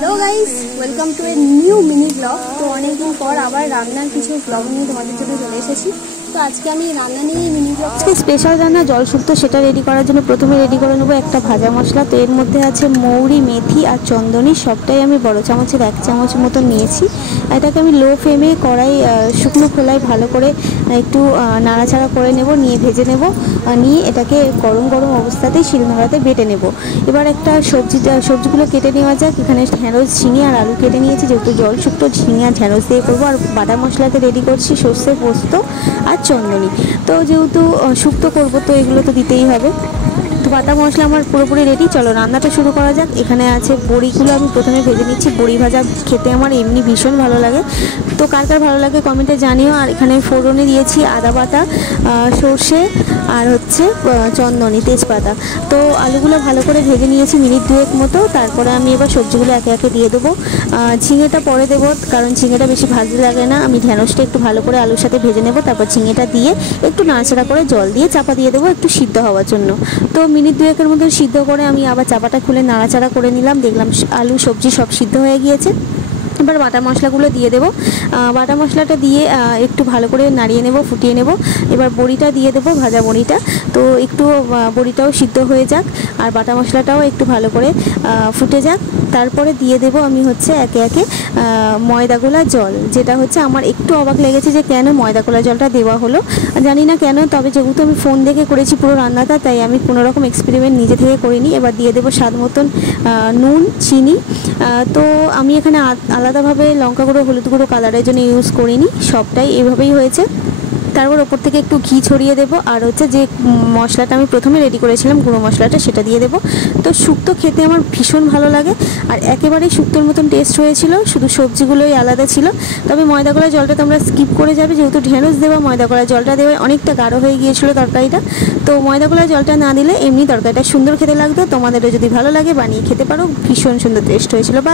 Hello guys, welcome to a new mini blog. তো অনেকদিন পর আবার রান্নার কিছু ব্লগ নিয়ে তোমাদের জন্য চলে এসেছি। তো আজকে আমি রান্না নিয়ে মিনি ব্লগ, স্পেশাল রান্না জল শুক্তো, সেটা রেডি করার জন্য প্রথমে রেডি করে নেবো একটা ভাজা মশলা। তো এর মধ্যে আছে মৌরি, মেথি আর চন্দনী, সবটাই আমি বড় চামচের 1 চামচ মতো নিয়েছি। এটাকে আমি লো ফ্লেমে কড়াই শুকনো খোলায় ভালো করে একটু নাড়াচাড়া করে নেব, নিয়ে ভেজে নেব, নিয়ে এটাকে গরম গরম অবস্থাতেই শিলনোড়াতে বেটে নেব। এবার একটা সবজিগুলো কেটে নেওয়া যাক। এখানে ঢেঁড়স, ঝিঙে আর আলু কেটে নিয়েছি, যেহেতু জল শুক্তো ঝিঙে আর ঢেঁড়স দিয়ে করবো। আর বাটা মশলাতে রেডি করছি সর্ষে, পোস্ত আর চন্দনী। তো যেহেতু শুক্তো করবো তো এগুলো তো দিতেই হবে। তো বাটা মশলা আমার পুরোপুরি রেডি, চলো রান্নাটা শুরু করা যাক। এখানে আছে বড়িগুলো, আমি প্রথমে ভেজে নিচ্ছি। বড়ি ভাজা খেতে আমার এমনি ভীষণ ভালো লাগে, তো কার কার ভালো লাগে কমেন্টে জানিও। আর এখানে ফোড়নে দিয়েছি আদা বাটা, সর্ষে আর হচ্ছে চন্দনী, তেজপাতা। তো আলুগুলো ভালো করে ভেজে নিয়েছি মিনিট 2 মতো। তারপরে আমি এবার সবজিগুলো একে একে দিয়ে দেবো। ঝিঙেটা পরে দেবো, কারণ ঝিঙেটা বেশি ভাজতে লাগে না। আমি ঢেঁড়সটা একটু ভালো করে আলুর সাথে ভেজে নেবো, তারপর ঝিঙেটা দিয়ে একটু নাড়াচাড়া করে জল দিয়ে চাপা দিয়ে দেবো একটু সিদ্ধ হওয়ার জন্য। তো মিনিট 2 মতো সিদ্ধ করে আমি আবার চাপাটা খুলে নাড়াচাড়া করে নিলাম, দেখলাম আলু সবজি সব সিদ্ধ হয়ে গিয়েছে। এবার বাটা মশলাগুলো দিয়ে দেবো। বাটা মশলাটা দিয়ে একটু ভালো করে নাড়িয়ে নেব, ফুটিয়ে নেব। এবার বড়িটা দিয়ে দেবো, ভাজা বড়িটা। তো একটু বড়িটাও সিদ্ধ হয়ে যাক আর বাটা মশলাটাও একটু ভালো করে ফুটে যাক। তারপরে দিয়ে দেব আমি হচ্ছে একে একে ময়দা গোলা জল, যেটা হচ্ছে আমার একটু অবাক লেগেছে যে কেন ময়দা গোলা জলটা দেওয়া হলো, জানি না কেন। তবে যেহেতু আমি ফোন দেখে করেছি পুরো রান্নাটা, তাই আমি কোনো রকম এক্সপেরিমেন্ট নিজে থেকে করিনি। এবার দিয়ে দেবো স্বাদ মতন নুন, চিনি। তো আমি এখানে আলাদাভাবে লঙ্কা গুঁড়ো, হলুদ গুঁড়ো কালারের জন্য ইউজ করিনি, সবটাই এভাবেই হয়েছে। তারপর ওপর থেকে একটু ঘি ছড়িয়ে দেবো, আর হচ্ছে যে মশলাটা আমি প্রথমে রেডি করেছিলাম গুঁড়ো মশলাটা, সেটা দিয়ে দেবো। তো শুক্তো খেতে আমার ভীষণ ভালো লাগে, আর একেবারেই শুক্তোর মতন টেস্ট হয়েছিল, শুধু সবজিগুলোই আলাদা ছিল। তবে ময়দা কলা জলটা তোমরা স্কিপ করে যাবে, যেহেতু ঢেঁড়স দেওয়া, ময়দা কলা জলটা দেওয়া অনেকটা গাঢ় হয়ে গিয়েছিলো তরকারিটা। তো ময়দা কলা জলটা না দিলে এমনি তরকারিটা সুন্দর খেতে লাগতো। তোমাদেরও যদি ভালো লাগে বানিয়ে খেতে পারো, ভীষণ সুন্দর টেস্ট হয়েছিল। বা